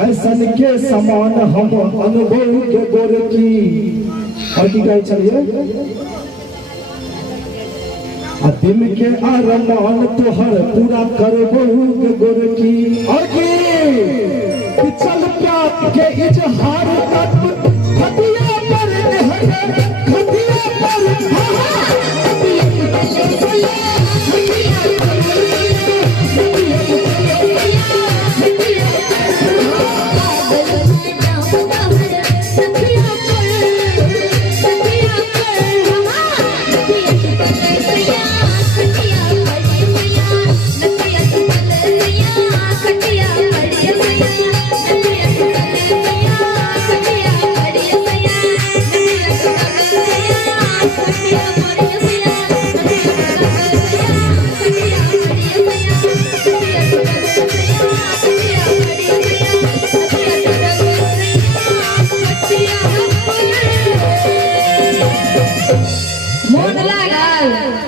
Fashion के समान हम अनुभव के गोरखी और की कहे चलिए दिल के अरमान तोहर पूरा करबो के गोरखी और की चल प्यार के इजहार तक खतिया पर खतिया मोन लागल।